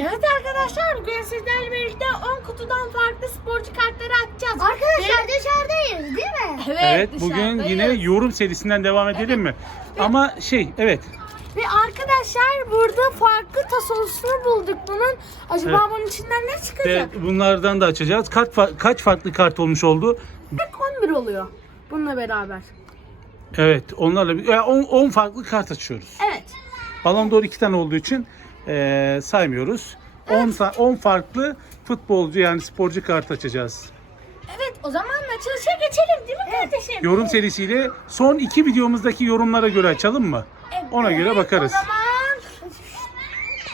Evet arkadaşlar bugün sizlerle birlikte 10 kutudan farklı sporcu kartları açacağız. Arkadaşlar dışarıdayız değil mi? Evet, Evet bugün dışarıdayız. yine yorum serisinden devam edelim mi? Ama şey evet Ve arkadaşlar burada farklı tasosunu bulduk bunun. Acaba Evet. bunun içinden ne ve çıkacak? bunlardan da açacağız. Kaç, fa- kaç farklı kart olmuş oldu? Tek 11 oluyor bununla beraber. Evet onlarla bir- 10 farklı kart açıyoruz. Evet. Balon d'Or 2 tane olduğu için eee, saymıyoruz. 10 sa- 10 farklı futbolcu yani sporcu kart açacağız. Evet o zaman açılışa geçelim değil mi kardeşim? Yorum serisiyle son iki videomuzdaki yorumlara göre açalım mı? Evet, Ona göre bakarız. O zaman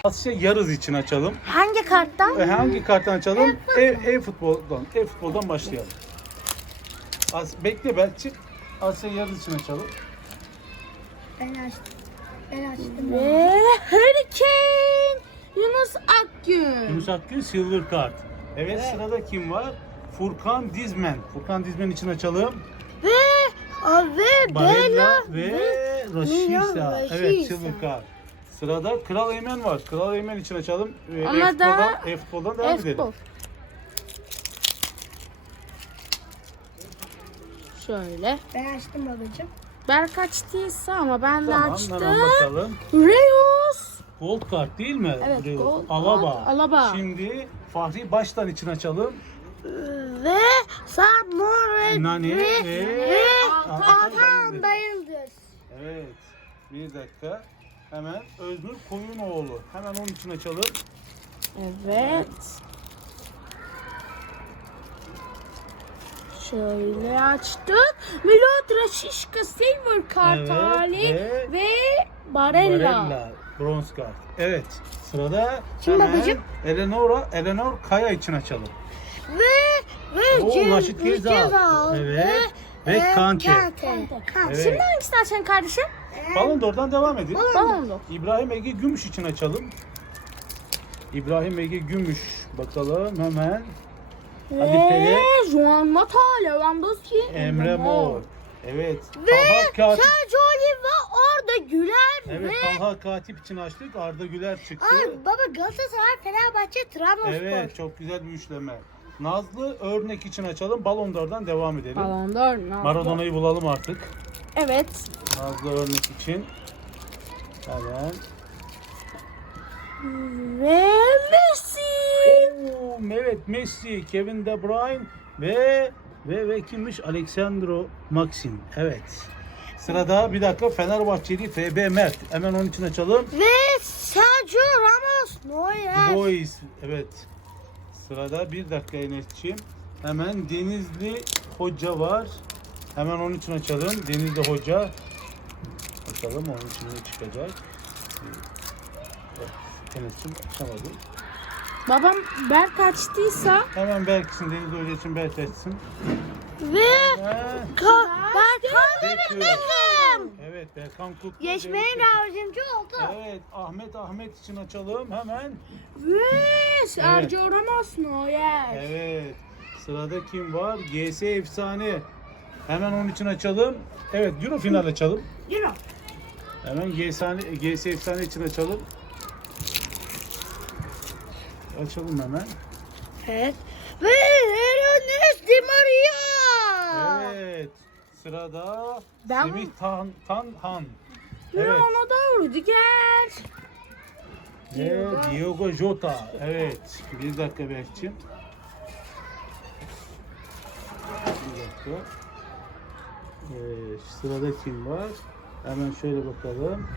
Asya yarız için açalım. hangi karttan? E, hangi karttan açalım? Ev, ev futboldan. Ev futboldan başlayalım. As, bekle ben çık. Asya yarız için açalım. Ben açtım. Ben açtım. Ve Hurricane Yunus Akgün. Yunus Akgün silver kart. Evet, sırada kim var? Furkan Dizmen. Furkan Dizmen için açalım. Ve ve Bella ve Rashica. Rashica. Evet silver kart. Sırada Kral Eymen var. Kral Eymen için açalım. Ee, Ama e-futboldan, da- e-futboldan devam edelim. F-Ball. Şöyle. Ben açtım babacığım. Berk açtıysa ama ben de Tamam, açtım. hemen bakalım. Reus. Gold kart değil mi? Evet, Reus? gold Alaba. kart, Alaba. Şimdi Fahri Baştan için açalım. Ve Samore Nani ve, ve, ve Hakan Atan Bayındır. Bayıldır. Evet. Bir dakika. Hemen Öznur Koyunoğlu. Hemen onun için açalım. Evet. Şöyle açtık. Milot Rashica Silver kart hali ve- ve, Barella. Barella. Bronz kart. Evet. Sırada Kim hemen babacığım? Eleonora, Eleanor Kaya için açalım. Ve ve Oo, Gezal. Gezal Evet. Ve e, Kante. Evet. Şimdi hangisini açacaksın kardeşim? Balon d'Or'dan devam edin. Balon d'Or. İbrahim Ege Gümüş için açalım. İbrahim Ege Gümüş. Bakalım hemen. Ali Pele. Juan Mata, Lewandowski, Emre Mor. Evet. Ve Katip. Sergio Oliva orada Güler Evet ve Talha Katip için açtık. Arda Güler çıktı. Ay, baba Galatasaray, Fenerbahçe, Trabzonspor. Evet çok güzel bir üçleme. Nazlı Örnek için açalım. Balon d'Or'dan devam edelim. Balon d'Or. ne oldu? Maradona'yı bulalım artık. Evet. Nazlı Örnek için. Hemen. Ve Messi. Evet Messi, Kevin De Bruyne ve ve ve kimmiş? Alexandro Maxim. Evet. Sırada bir dakika Fenerbahçeli FB Mert. Hemen onun için açalım. Ve Sergio Ramos, Neuer. Boys. Evet. Sırada bir dakika Enes'ciğim. Hemen Denizli Hoca var. Hemen onun için açalım. Denizli Hoca. Bakalım onun için ne çıkacak. Evet. Enes'ciğim açamadım. Babam Berk açtıysa Hemen Berk için Denizli Hoca için Berk açsın. Ve Ha. Ka Berkan. Benim. Evet Berkan Kutlu. Geçmeyin yardımcı oldu. Evet Ahmet Ahmet için açalım hemen. ve Sergio Ramos Neuer. Evet. Sırada kim var? GS Efsane. Hemen onun için açalım. Evet Euro final açalım. Yürü. Hemen GS, GS Efsane için açalım. Açalım hemen. Evet. Ve Ernest Di Maria. Evet. Sırada Ben- Semih Tan, Tanhan. Ve Evet. ona da Rüdiger. Ve Diogo Jota. Evet. Bir dakika Berk'cim. Bir dakika. Ee, sırada kim var? Hemen şöyle bakalım.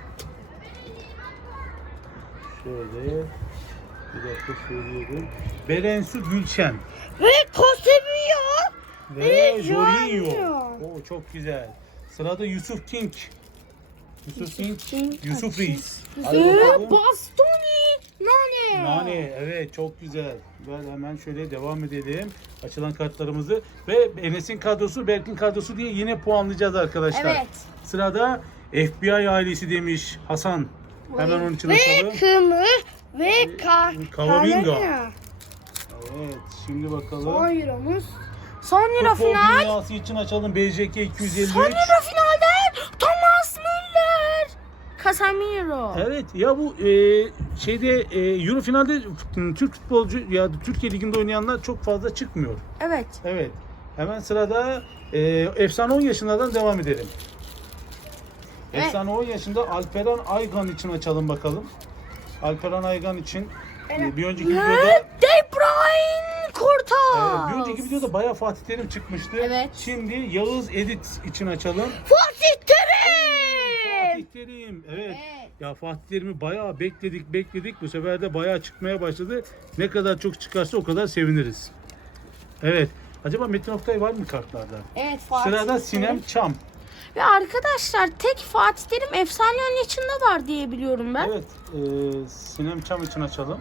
Şöyle. Bir dakika söylüyorum. Berensu Gülşen. Ve Kosebio. Ve Ve Jorginho. Jorginho. Oo, çok güzel. Sırada Yusuf King. Yusuf King. King. Yusuf Reis. Hadi Ve bakalım. Bastoni. Nane. Nane evet çok güzel. Ver hemen şöyle devam edelim. Açılan kartlarımızı ve Enes'in kadrosu Berk'in kadrosu diye yine puanlayacağız arkadaşlar. Evet. Sırada FBI ailesi demiş Hasan. Hemen onun için Ve açalım. Ve Ka Kamavinga. Kamavinga. Evet şimdi Son bakalım. euromuz. Son yarı Futbol final. dünyası için açalım BJK 253. Son yarı finalde Thomas Müller. Casemiro. Evet ya bu e, şeyde e, Euro finalde Türk futbolcu ya Türkiye liginde oynayanlar çok fazla çıkmıyor. Evet. Evet. Hemen sırada e, efsane 10 yaşındadan devam edelim. Evet. Efsane 10 yaşında Alperen Aygan için açalım bakalım. Alperen Aygan için e, bir önceki videoda De Bruyne Kurtar. e, bir önceki videoda bayağı Fatih Terim çıkmıştı. Evet. Şimdi Yağız Edit için açalım. Fatih Terim. Fatih Terim. Evet. Ya Fatih Terim'i bayağı bekledik bekledik. Bu sefer de bayağı çıkmaya başladı. Ne kadar çok çıkarsa o kadar seviniriz. Evet. Acaba Metin Oktay var mı kartlarda? Evet Fatih. Sırada Sinem Çam. Ve arkadaşlar tek Fatih Terim efsane içinde var diye biliyorum ben. Evet. E, Sinem Çam için açalım.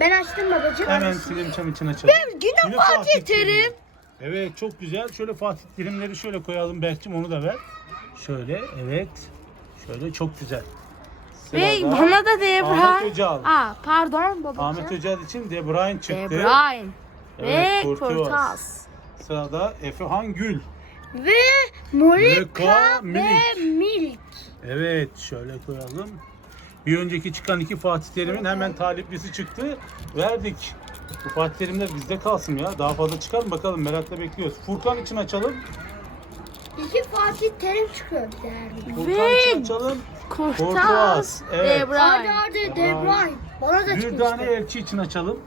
Ben açtım babacığım. Hemen Sinem Çam için açalım. Yine, Fatih Terim. Evet çok güzel. Şöyle Fatih Terimleri şöyle koyalım Berk'cim onu da ver. Şöyle evet. Şöyle çok güzel. Ve Sırada bana da De Bruyne. Ahmet Öcal. Aa pardon babacığım. Ahmet Öcal için De Bruyne çıktı. De Bruyne. Evet, Ve Courtois. Kurtas. Sırada Efehan Gül. Ve Morika Morika, ve Milik. Evet şöyle koyalım. Bir önceki çıkan iki Fatih Terim'in hemen taliplisi çıktı. Verdik. Bu Fatih Terimler bizde kalsın ya. Daha fazla çıkar mı bakalım merakla bekliyoruz. Furkan için açalım. İki Fatih Terim çıkıyor derdi. Furkan Ve için açalım. Kurtas. Kurtas, evet. De Bruyne. hadi De Bruyne. Bana da Bir tane çıkmıştı. elçi için açalım.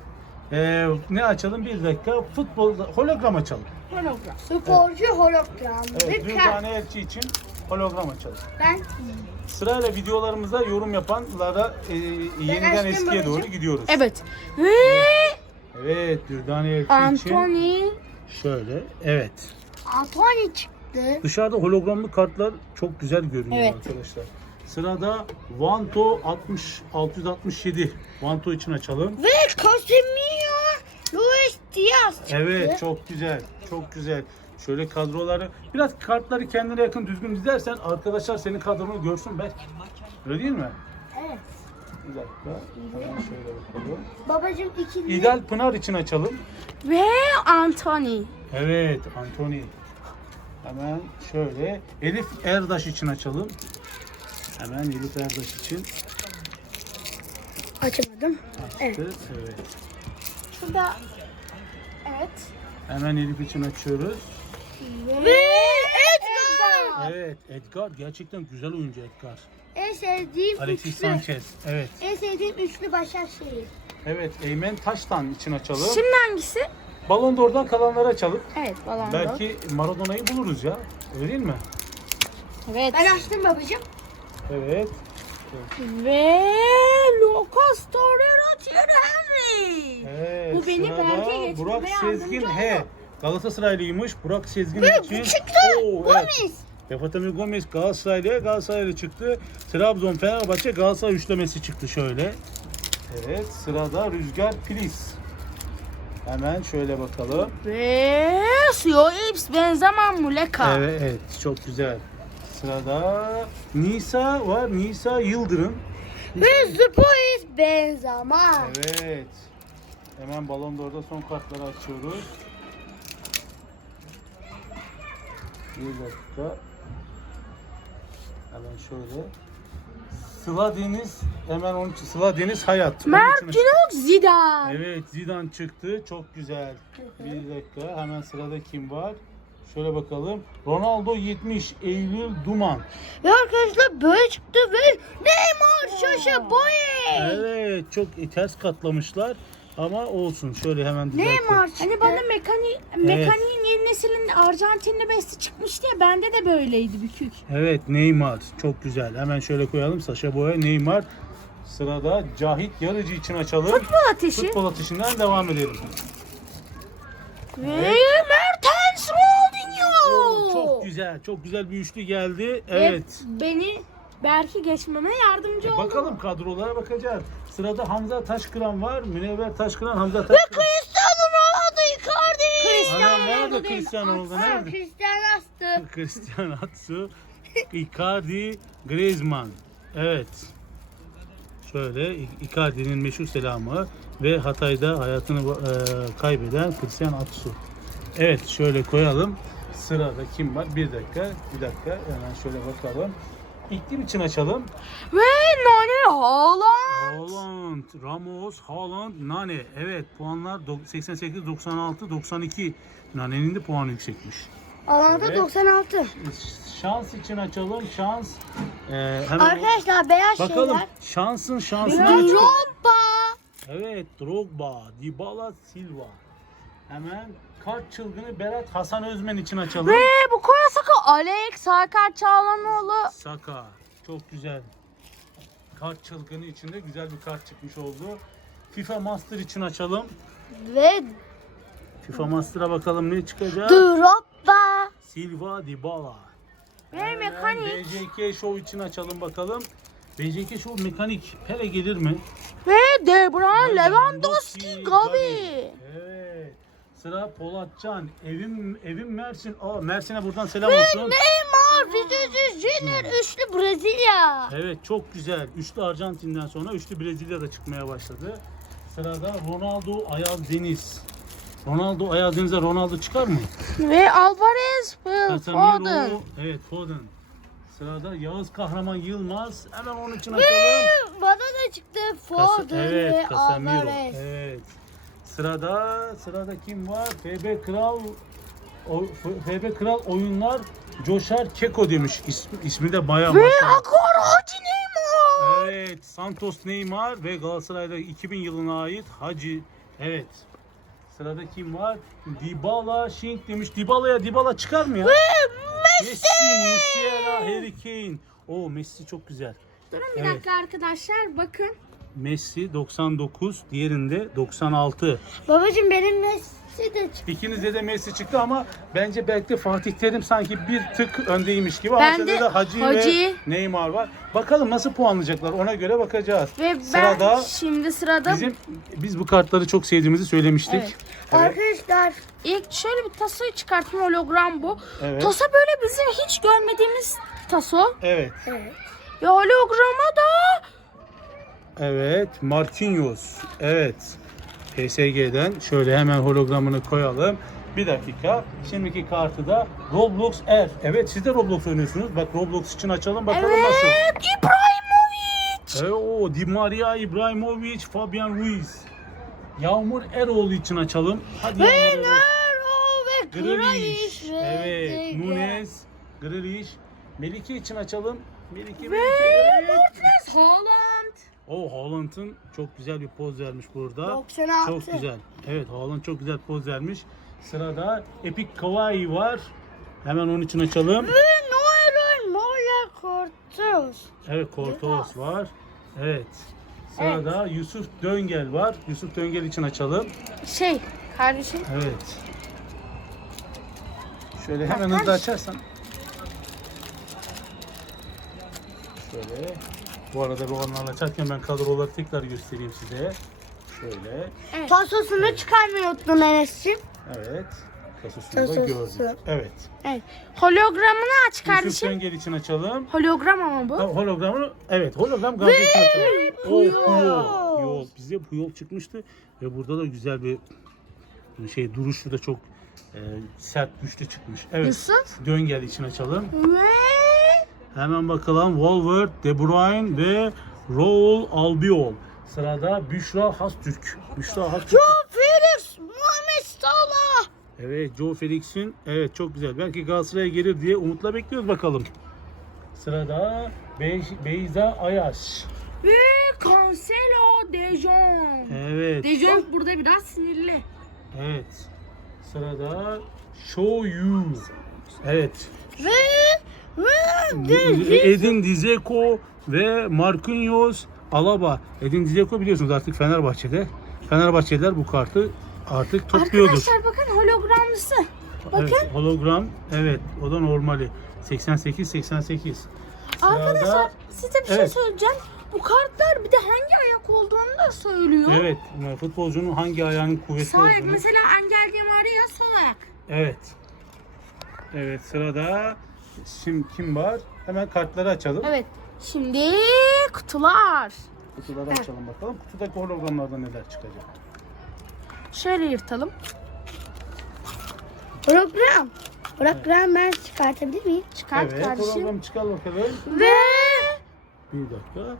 Ee, ne açalım? Bir dakika. Futbol hologram açalım. Hologram. Sporcu hologram. Evet, Ve bir tane elçi için hologram açalım. Ben Sırayla videolarımızda yorum yapanlara e, yeniden açtım eskiye babacığım. doğru gidiyoruz. Evet. Ve Evet, Dürdane elçi için Anthony. şöyle. Evet. Antoine çıktı. Dışarıda hologramlı kartlar çok güzel görünüyor Evet. arkadaşlar. Sırada Vanto 60 667. Vanto için açalım. Ve Casemiro Luis Diaz çıktı. Evet çok güzel. Çok güzel. Şöyle kadroları biraz kartları kendine yakın düzgün dizersen arkadaşlar senin kadronu görsün belki. Öyle değil mi? Evet. Bir dakika. Hemen şöyle bakalım. Babacım ikili. İdal Pınar için açalım. Ve Anthony. Evet Anthony. Hemen şöyle Elif Erdaş için açalım. Hemen Elif Erdaş için Açamadım. açtık. Evet. Şurada. Evet. Hemen Elif için açıyoruz. Ve Edgar. Evet Edgar gerçekten güzel oyuncu Edgar. En sevdiğim Alexis üçlü. Sanchez. Evet. En sevdiğim üçlü Başakşehir. Evet Eymen Taştan için açalım. Şimdi hangisi? Ballon d'Or'dan kalanları açalım. Evet balon. Belki Maradona'yı buluruz ya. Öyle değil mi? Evet. Ben açtım babacım. Evet. Ve Lucas Torreira Thierry Henry. Evet. Bu beni sırada belki Burak yardımcı Sezgin oldu. He. Galatasaraylıymış. Burak Sezgin Ve için. çıktı. Oo, evet. Gomis. Fatih Gomez Galatasaraylı, Galatasaraylı çıktı. Trabzon, Fenerbahçe, Galatasaray üçlemesi çıktı şöyle. Evet, sırada Rüzgar Filiz. Hemen şöyle bakalım. Ve Sio Ips Benzema Muleka. Evet, evet, çok güzel. Sırada Nisa var, Nisa Yıldırım. Ve Spois Benzema. Evet. Hemen Balon d'Or'da son kartları açıyoruz. Bir dakika. Hemen şöyle. Sıla Deniz hemen onun için Sıla Deniz Hayat. Mert Günok Zidane. Evet Zidane çıktı. Çok güzel. Bir dakika. Hemen sırada kim var? Şöyle bakalım. Ronaldo 70. Eylül Duman. Ve arkadaşlar böyle çıktı ve Neymar Şaşa Boye. Evet çok ters katlamışlar. Ama olsun. Şöyle hemen düzeltelim. Neymar çıktı. Hani bana mekani, mekaniğin yeni neslinin Arjantinli besti çıkmıştı ya bende de böyleydi bükük. Evet Neymar çok güzel. Hemen şöyle koyalım. Saşa Boya Neymar. Sırada Cahit Yarıcı için açalım. Futbol ateşi. Futbol atışından devam edelim. Çok güzel. Çok güzel bir üçlü geldi. Ve Evet. Beni belki geçmeme yardımcı oldu. Bakalım kadrolara bakacağız. Sırada Hamza Taşkıran var. Münevver Taşkıran, Hamza Taşkıran. Cristiano Ronaldo Icardi. Ana nerede Cristiano Ronaldo? Ha, Nerede? Cristiano astı. Cristiano Atsu, Icardi, Griezmann. Evet. Şöyle Icardi'nin meşhur selamı ve Hatay'da hayatını e, kaybeden Cristiano Atsu. Evet şöyle koyalım. Sırada kim var? Bir dakika, bir dakika. Hemen şöyle bakalım. iklim için açalım. Ve Nani Haaland. Haaland, Ramos, Haaland, Nane. Evet puanlar do- 88, 96, 92. Nane'nin de puanı yüksekmiş. Alanda Evet. 96. Şans için açalım. Şans. Ee, hemen Arkadaşlar beyaz bakalım. şeyler. Şansın şansını açalım. Drogba. Evet Drogba, Dybala, Silva. Hemen kart çılgını Berat Hasan Özmen için açalım. Ve bu Koyasaka Alex Hakan Çağlanoğlu. Saka. Çok güzel. Kart çılgını içinde güzel bir kart çıkmış oldu. FIFA Master için açalım. Ve FIFA Master'a bakalım ne çıkacak. Drogba. Silva, Dybala. Ve Hemen mekanik. BJK Show için açalım bakalım. BJK Show mekanik. Pele gelir mi? Ve De Bruyne Lewandowski Gavi. Evet. Sıra Polatcan. Evim evim Mersin. Aa Mersin'e buradan selam olsun. Neymar. Vinicius Junior. Üçlü Brezilya. Evet çok güzel. Üçlü Arjantin'den sonra üçlü Brezilya'da çıkmaya başladı. Sırada Ronaldo Ayaz Deniz. Ronaldo Ayaz Deniz'e Ronaldo çıkar mı? Ve Alvarez Foden. Casemiro. Evet Foden. Sırada Yağız Kahraman Yılmaz. Hemen onun için açalım. Bana da çıktı. Kas- Foden evet ve Casemiro. Alvarez. Evet. Sırada sırada kim var? FB Kral o, FB Kral oyunlar Coşar Keko demiş. İsmi, ismi de bayağı Ve. Akor Hacı Neymar. Evet, Santos Neymar ve Galatasaray'da 2000 yılına ait Hacı. Evet. Sırada kim var? Dybala, Şink demiş. Dybala'ya Dybala çıkar mı ya? Messi, Musiala, Harry Kane. Oo Messi çok güzel. Durun bir Evet. dakika arkadaşlar bakın. Messi 99, diğerinde 96. Babacım benim Messi de çıktı. İkinizde de Messi çıktı ama bence belki de Fatih Terim sanki bir tık öndeymiş gibi. Ben ama sırada de da Hacı, ve Hacı. Neymar var. Bakalım nasıl puanlayacaklar ona göre bakacağız. Ve ben Sırada şimdi sırada Bizim biz bu kartları çok sevdiğimizi söylemiştik. Evet. Evet. Arkadaşlar ilk şöyle bir tasoyu çıkarttım hologram bu. Evet. Taso böyle bizim hiç görmediğimiz taso. Evet. evet. Ve holograma da Evet. Marquinhos. Evet. PSG'den şöyle hemen hologramını koyalım. Bir dakika. Şimdiki kartı da Roblox R. Evet siz de Roblox oynuyorsunuz. Bak Roblox için açalım bakalım nasıl. Evet İbrahimovic. Evet, o Di Maria, İbrahimovic, Fabian Ruiz. Yağmur Eroğlu için açalım. Hadi Yağmur Eroğlu. Ve Grealish. Ve Evet. Nunes, Grealish. Melike için açalım. Melike, Ve Melike. Evet. Martinez Haaland. O Haaland'ın çok güzel bir poz vermiş burada. 96. Çok güzel. Evet Haaland çok güzel poz vermiş. Sırada Epic Kawhi var. Hemen onun için açalım. Ve Neuer Mola Cortez. Evet Kortos var. Evet. Sırada Yusuf Döngel var. Yusuf Döngel için açalım. Şey kardeşim. Evet. Şöyle hemen hızlı açarsan. Şöyle. Bu arada bu onlarla açarken ben kadroları tekrar göstereyim size. Şöyle. Tasosunu çıkarmayı unuttum Enes'ciğim. Evet. Kasasını da gördük. Evet. Evet. Hologramını aç Yusuf kardeşim. Döngel için açalım. Hologram ama bu. Ha, Hologramı evet hologram açalım. O Puyol. Puyol. Puyol. Bize Puyol çıkmıştı ve burada da güzel bir şey duruşu da çok e, sert güçlü çıkmış. Evet. Yusuf. Döngel için açalım. Ve Hemen bakalım. Wolver, De Bruyne ve Raul Albiol. Sırada Büşra Hastürk. Büşra Hastürk. Felix Muhammed Salah. Evet Joe Felix'in. Evet çok güzel. Belki Galatasaray'a gelir diye umutla bekliyoruz bakalım. Sırada Bey, Beyza Ayaş. ve Cancelo De Jong. Evet. De Jong burada biraz sinirli. Evet. Sırada Show You. Evet. Ve ve Edin Dzeko ve Marquinhos Alaba. Edin Dzeko biliyorsunuz artık Fenerbahçe'de. Fenerbahçeliler bu kartı artık topluyordur. Arkadaşlar bakın hologramlısı. Bakın. Evet, hologram. Evet, o da normali. 88 88. Arkadaşlar size bir şey Evet. söyleyeceğim. Bu kartlar bir de hangi ayak olduğunu da söylüyor. Evet, futbolcunun hangi ayağının kuvvetli Sağ ayak olduğunu. mesela Angel Di Maria sol ayak. Evet. Evet, sırada şimdi kim var? Hemen kartları açalım. Evet. Şimdi kutular. Kutuları açalım bakalım. Kutudaki hologramlardan neler çıkacak? Şöyle yırtalım. Hologram. Hologram ben çıkartabilir miyim? Çıkart evet, kardeşim. hologram çıkar bakalım. Ve Bir dakika.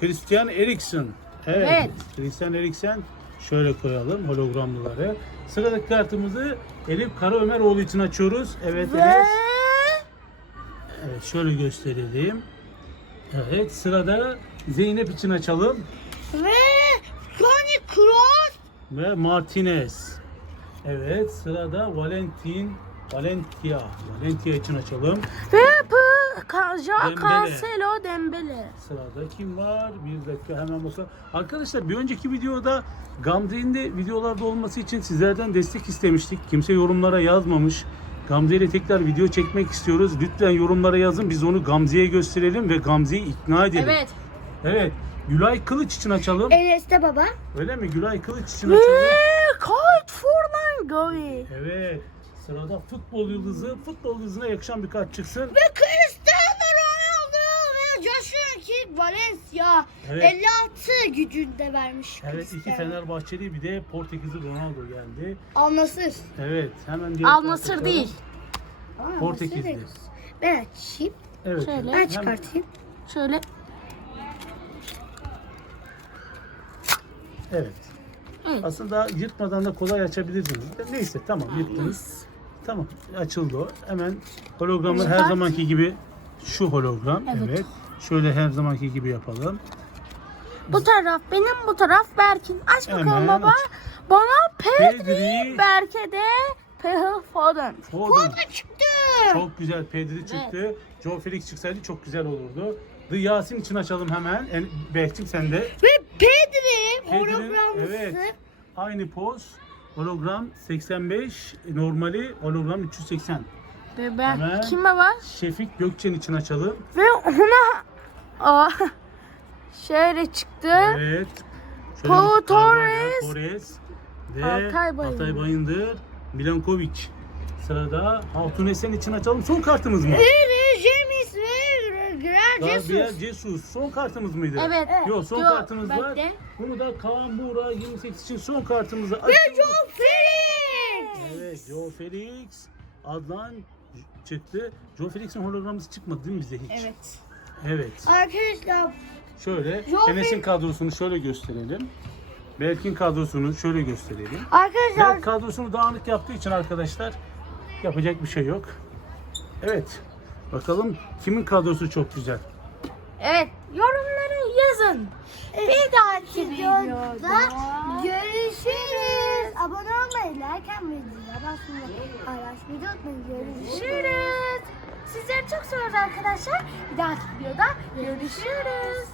Christian Eriksen. Evet. Evet. Christian Eriksen. Şöyle koyalım hologramlıları. Sıradaki kartımızı Elif Karaömeroğlu için açıyoruz. Evet Ve Enes. Evet şöyle gösterelim. Evet sırada Zeynep için açalım. ve Toni Kroos Ve Martinez. Evet sırada Valentin Valencia. Valencia için açalım. ve Dembele. Cancelo Dembele. Sırada kim var? Bir dakika hemen bakalım. Arkadaşlar bir önceki videoda Gamze'nin de videolarda olması için sizlerden destek istemiştik. Kimse yorumlara yazmamış. Gamze ile tekrar video çekmek istiyoruz. Lütfen yorumlara yazın. Biz onu Gamze'ye gösterelim ve Gamze'yi ikna edelim. Evet. Evet. Gülay Kılıç için açalım. Enes'te baba. Öyle mi? Gülay Kılıç için açalım. Kurt Fernando'yu. Evet. Sırada futbol yıldızı. Futbol yıldızına yakışan bir kart çıksın. Ve Cristiano Ronaldo ve Joshua King Valencia. Evet. 56 gücünde vermiş. Evet iki Cristiano. Fenerbahçeli bir de Portekizli Ronaldo geldi. Al Nasır. Evet hemen diğer Al Nasır değil. Aa, Portekizli. Ben açayım. Evet. Şöyle. Ben hemen- çıkartayım. Şöyle. Evet. Evet. Aslında yırtmadan da kolay açabilirdiniz. Neyse tamam yırttınız. Tamam açıldı o. Hemen hologramı her Çıkart. zamanki gibi şu hologram. Evet. Evet. Şöyle her zamanki gibi yapalım. Bu taraf benim, bu taraf Berk'in. Aç bakalım Hemen baba. aç. Bana Pedri, Pedri. Berk'e de Phil Foden. Foden. Çıktı. Çok güzel Pedri çıktı. Joe Felix çıksaydı çok güzel olurdu. The Yasin için açalım hemen. En, Berk'cim sen de. Ve Pedri Pedri'nin- hologramlısı. evet. Aynı poz. Hologram 85, normali hologram 380. Ve ben Hemen. kime var? Şefik Gökçen için açalım. Ve ona Aa, şöyle çıktı. Evet. Pau bir Torres. Torres ve Altay Bayındır. Altay Bayındır, Milankovic. Sırada Hatun Esen için açalım. Son kartımız mı? Ve James ve Gabriel Jesus. Jesus. Son kartımız mıydı? Evet. Yok son Yok, kartımız bekle. var. Bunu da Kaan Buğra 28 için son kartımızı Ve açıyoruz. Joe Felix. Evet, Joe Felix, Adnan çıktı. Joe Felix'in hologramı çıkmadı değil mi bize hiç? Evet. Evet. Arkadaşlar Şöyle Joe Enes'in kadrosunu şöyle gösterelim. Berk'in kadrosunu şöyle gösterelim. arkadaşlar Berk kadrosunu dağınık yaptığı için arkadaşlar yapacak bir şey yok. Evet. Bakalım kimin kadrosu çok güzel. Evet. Yorumları yazın. Bir dahaki videoda görüşürüz. Abone olmayı, like atmayı, zile basmayı, paylaşmayı unutmayın. Görüşürüz. görüşürüz. Sizleri çok seviyoruz arkadaşlar. Bir dahaki videoda görüşürüz.